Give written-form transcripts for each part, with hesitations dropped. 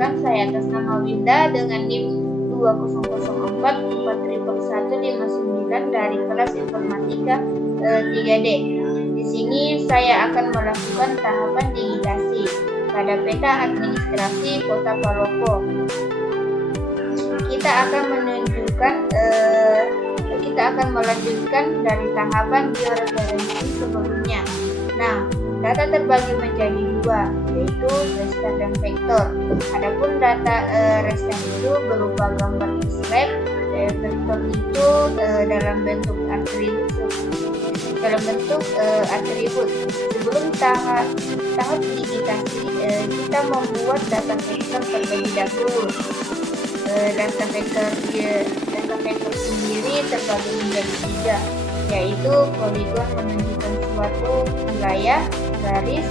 Perkenalkan, saya atas nama Winda dengan NIM 20044159 dari kelas informatika 3D. Di sini saya akan melakukan tahapan digitasi pada peta administrasi Kota Palopo. Kita akan melanjutkan dari tahapan georeferensi sebelumnya. Nah, data terbagi menjadi dua, yaitu raster dan vektor. Adapun data raster itu berupa gambar slide, vektor itu dalam bentuk atribut. Sebelum tahap digitasi, kita membuat data vektor terlebih dahulu. Data vektor sendiri terbagi menjadi tiga, yaitu poligon menunjukkan suatu wilayah, garis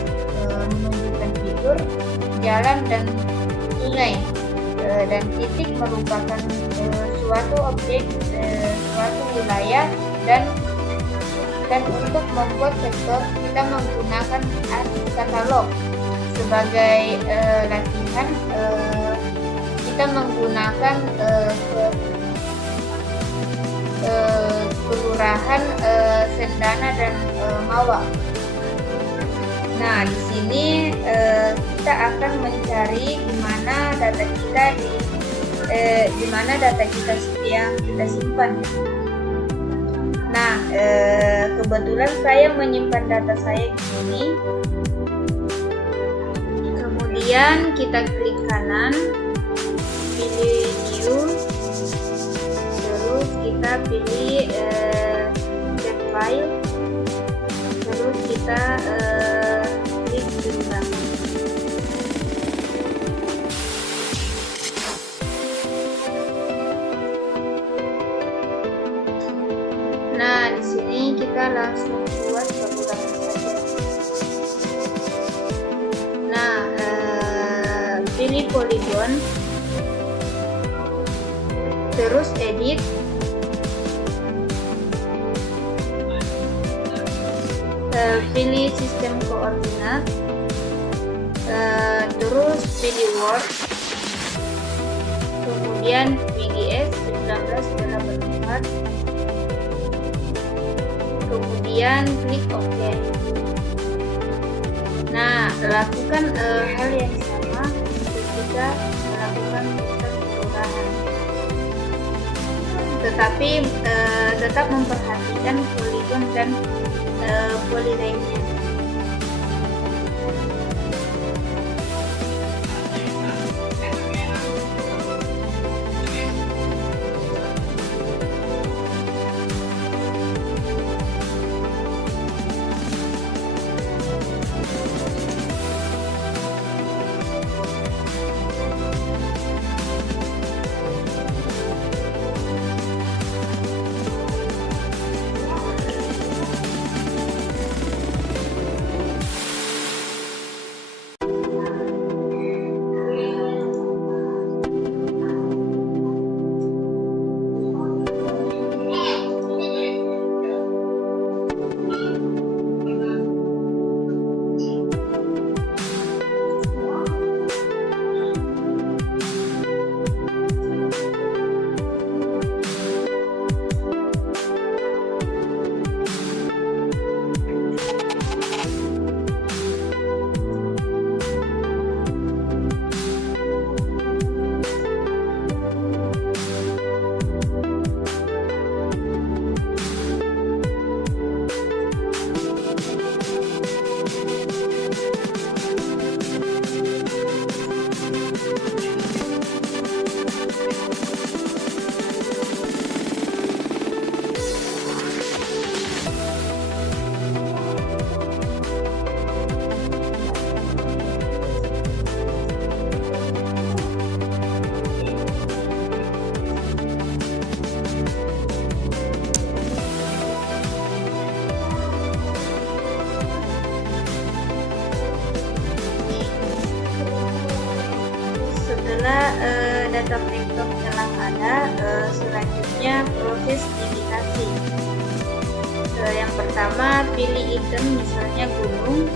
menunjukkan fitur, jalan dan sungai, dan titik merupakan suatu objek, suatu wilayah, dan untuk membuat vektor kita menggunakan ArGIS katalog. Sebagai latihan, kita menggunakan kelurahan Sendana dan Mawa. Nah, di sini kita akan mencari di mana data kita yang kita simpan. Nah, kebetulan saya menyimpan data saya di sini. Kemudian kita klik kanan, pilih new, terus kita pilih save file, terus kita klik juga. Nah, di sini kita langsung buat tabulator saja. Nah, pilih poligon, terus edit, pilih sistem koordinat, terus pilih Word, kemudian PGS 1984, kemudian klik OK. Nah, lakukan hal yang sama ketika melakukan filter kelurahan, tetapi tetap memperhatikan poligon dan polyline-nya. Data vektor telah ada, selanjutnya proses digitasi. Yang pertama, pilih item, misalnya gunung.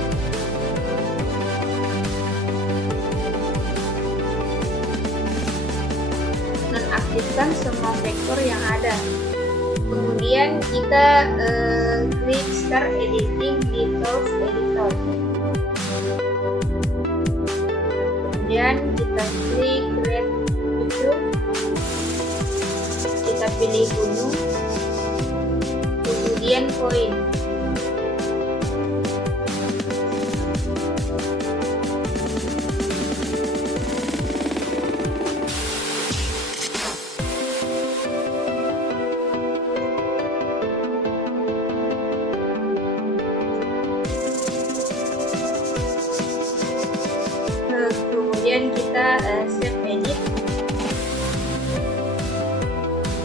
mengaktifkan semua vektor yang ada. Kemudian kita klik Start Editing di Tools Editor. Kemudian kita klik Create Picture. Kita pilih gunung. Kemudian point. Kemudian kita save edit,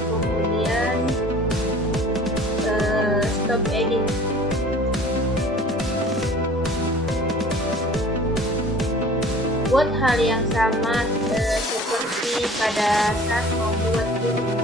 kemudian stop edit. Buat hal yang sama seperti pada saat membuat video.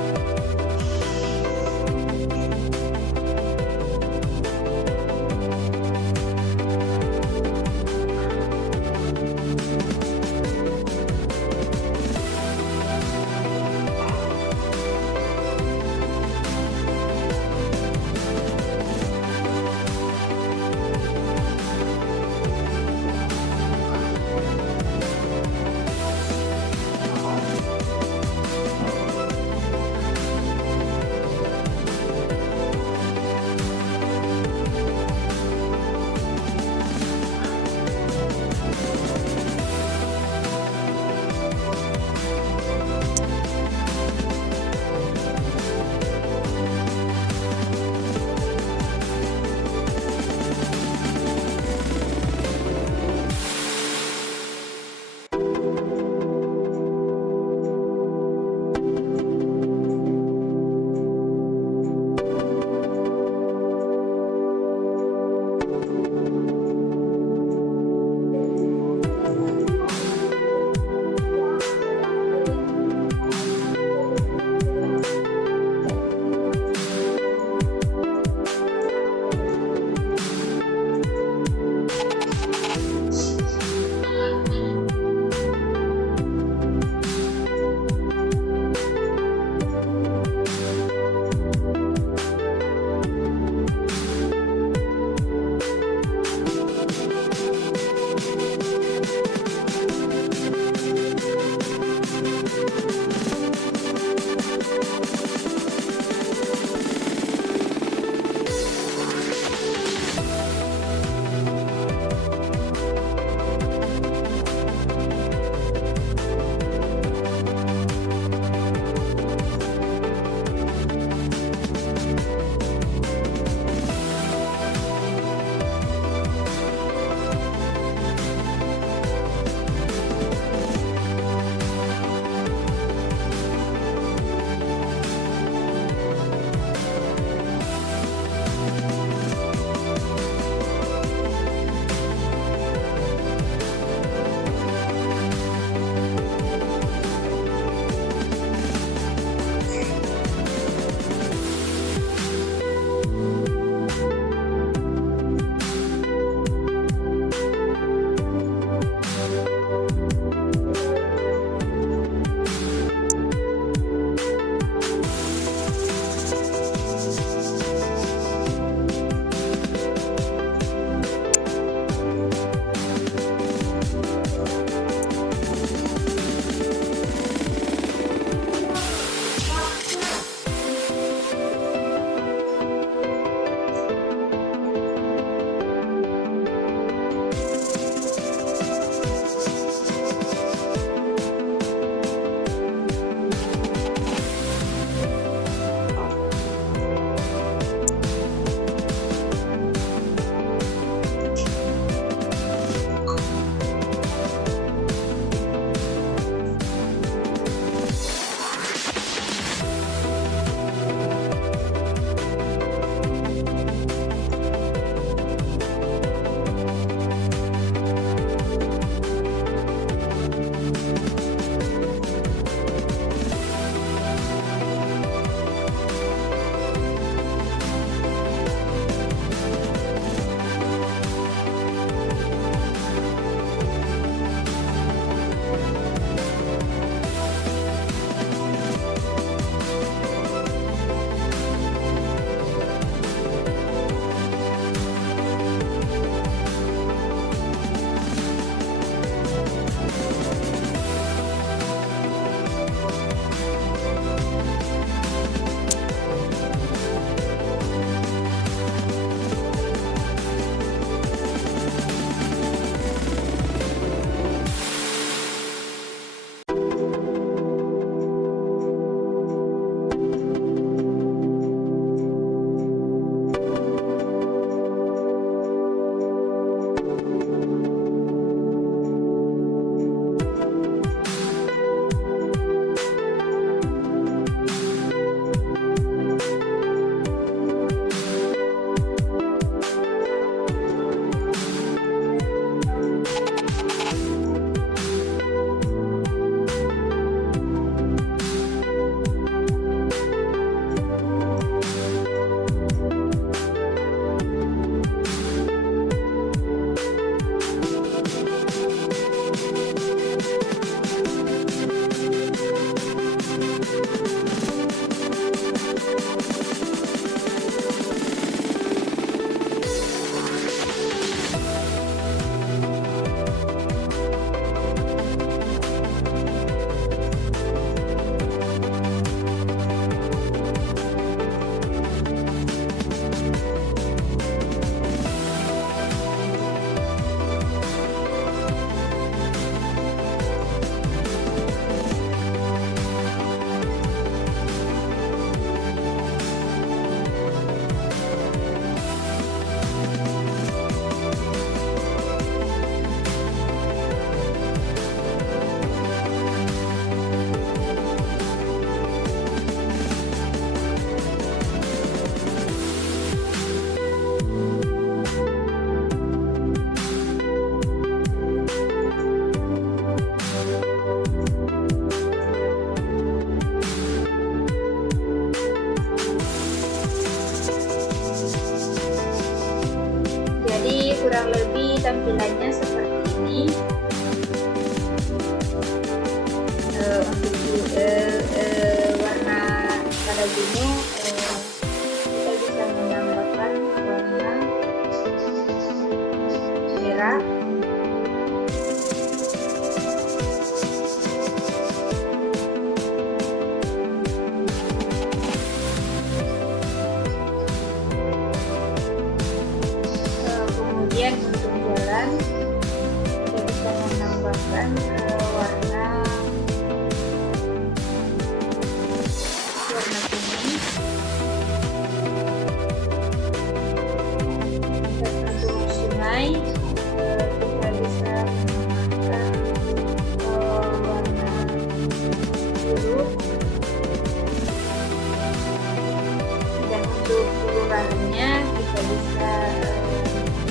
untuk ulurannya kita bisa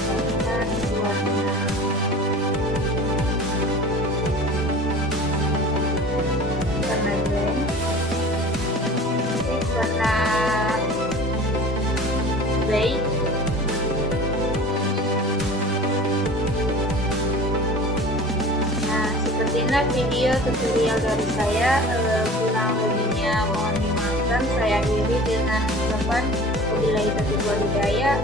tambahkan warna green, warna beige. Nah, seperti inilah video tutorial dari saya. Kurang lebihnya mohon dimaafkan. Saya akhiri dengan ucapan wabillahi taufiq wal hidayah.